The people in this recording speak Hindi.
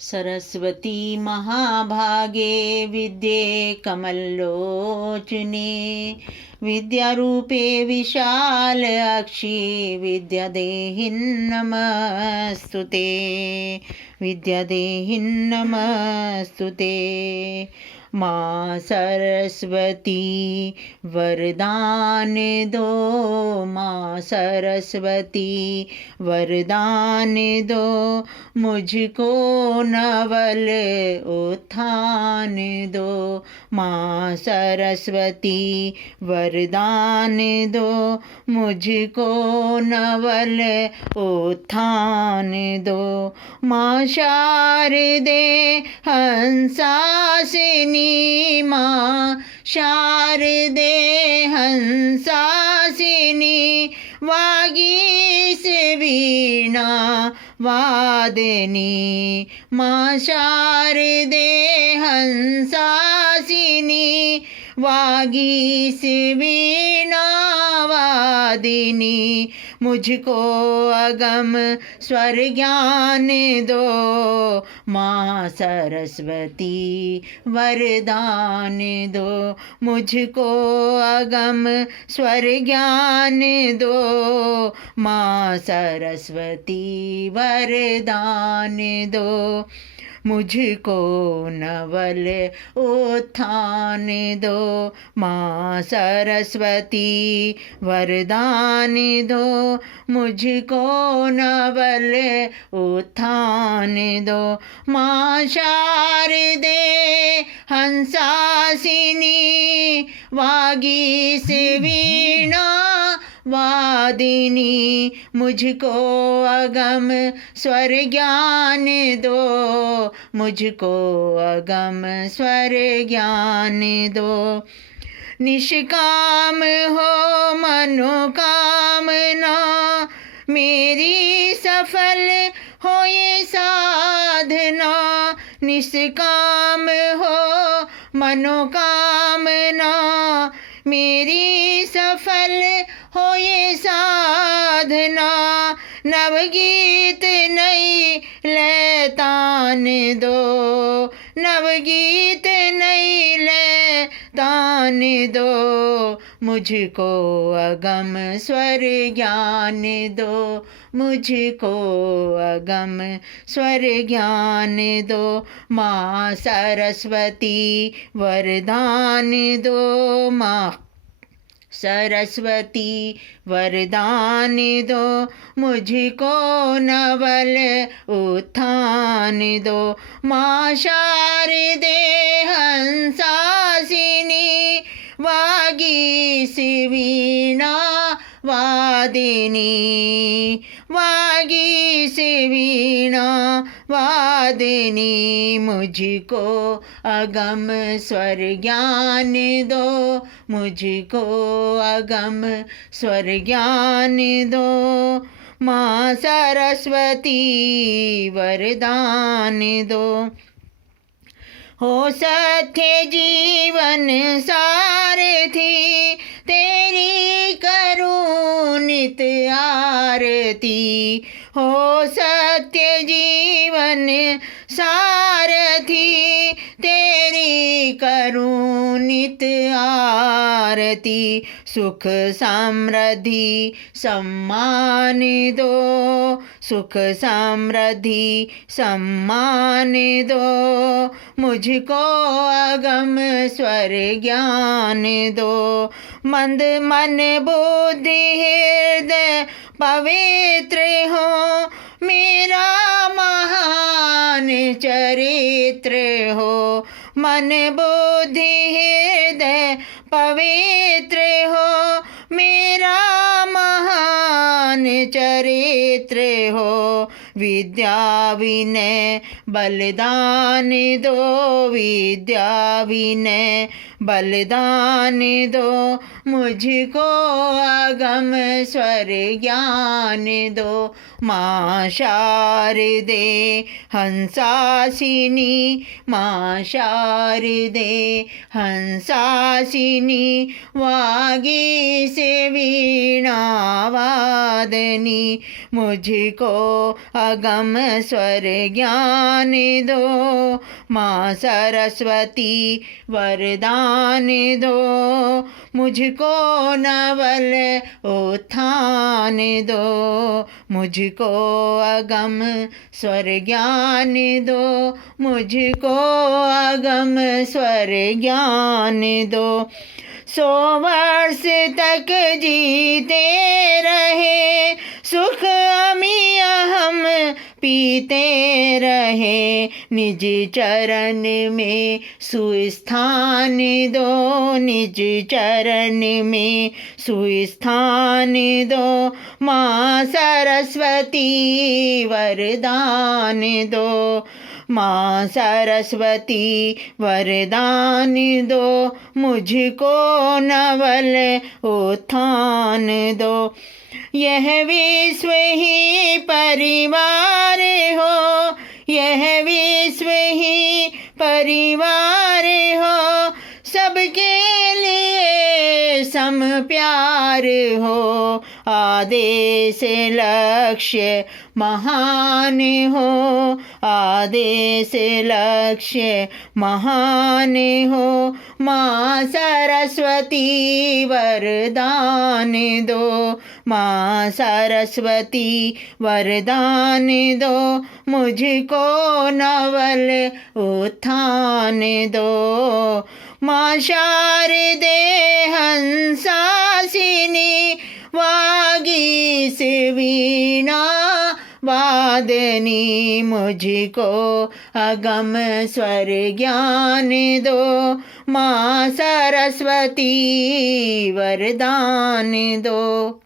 सरस्वती महाभागे विद्ये कमलोचने विद्यारूपे विशाल अक्षी विद्यादेहि नमस्तुते विद्यादेहि नमस्तुते। माँ सरस्वती वरदान दो, माँ सरस्वती वरदान दो, मुझको नवल उत्थान दो। माँ सरस्वती वरदान दो, मुझको नवल उत्थान दो। माँ शारदे हंसासिनी, माँ शारदे हंसासिनी, वागीश वीणा वादिनी। माँ शारदे हंसासिनी, वागीश वीणा वादिनी। मुझको अगम स्वर ज्ञान दो, माँ सरस्वती वरदान दो। मुझको अगम स्वर ज्ञान दो, माँ सरस्वती वरदान दो। मुझको नवल उत्थान दो, माँ सरस्वती वरदान दो। मुझको नवल उत्थान दो। माँ शारदे हंसासिनी, वागीश वीणा वादिनी। मुझको अगम स्वर ज्ञान दो, मुझको अगम स्वर ज्ञान दो। निष्काम हो मनोकामना, मेरी सफल हो ये साधना। निष्काम हो मनोकामना, मेरी सफल हो ये साधना। नवगीत नई लैतान दो, नवगीत नई लैतान दो। मुझको अगम स्वर ज्ञान दो, मुझको अगम स्वर ज्ञान दो। माँ सरस्वती वरदान दो, माँ सरस्वती वरदान दो। मुझको नवल उत्थान दो। माँ शारदे हंसासिनी, वागीश वीणा वादिनी। वागीश वीणा वादिनी। मुझको अगम स्वर ज्ञान दो, मुझको अगम स्वर ज्ञान दो। माँ सरस्वती वरदान दो। हो सत्य जीवन सारथी, तेरी करूं नित आरती। हो सत्य जीवन सारथी, तेरी करूं नित आरती। सुख समृद्धि सम्मान दो, सुख समृद्धि सम्मान दो। मुझको अगम स्वर ज्ञान दो। मंद मन बुद्धि हृदय पवित्र हो, मेरा महान चरित्र हो। मन बुद्धि हृदय पवित्र हो, मेरा महान चरित्र हो। विद्या विनय बलिदान दो, विद्या विनय बलिदान दो। मुझको अगम स्वर ज्ञान दो। माँ शारदे हंसासिनी, माँ शारदे हंसासिनी, वागीश वीणा वादनी। मुझको अगम स्वर ज्ञान दो, माँ सरस्वती वरदान दो, मुझको नवल उत्थान दो, मुझको अगम स्वर ज्ञान दो, मुझको अगम स्वर ज्ञान दो। 100 वर्ष तक जीते रहे, सुख अमिया हम पीते रहे, निज चरण में सुस्थान दो, निज चरण में सुस्थान दो, माँ सरस्वती वरदान दो, माँ सरस्वती वरदान दो, मुझको नवल उत्थान दो। यह विश्व ही परिवार हो, यह विश्व ही परिवार हो, सबके लिए सम प्यार हो, आदेश लक्ष्य महान हो, आदेश लक्ष्य महान हो, माँ सरस्वती वरदान दो, माँ सरस्वती वरदान दो, मुझको नवल उत्थान दो। माँ शारदे हंसासिनी वागीश वीणा वादनी, मुझको अगम स्वर ज्ञान दो, माँ सरस्वती वरदान दो।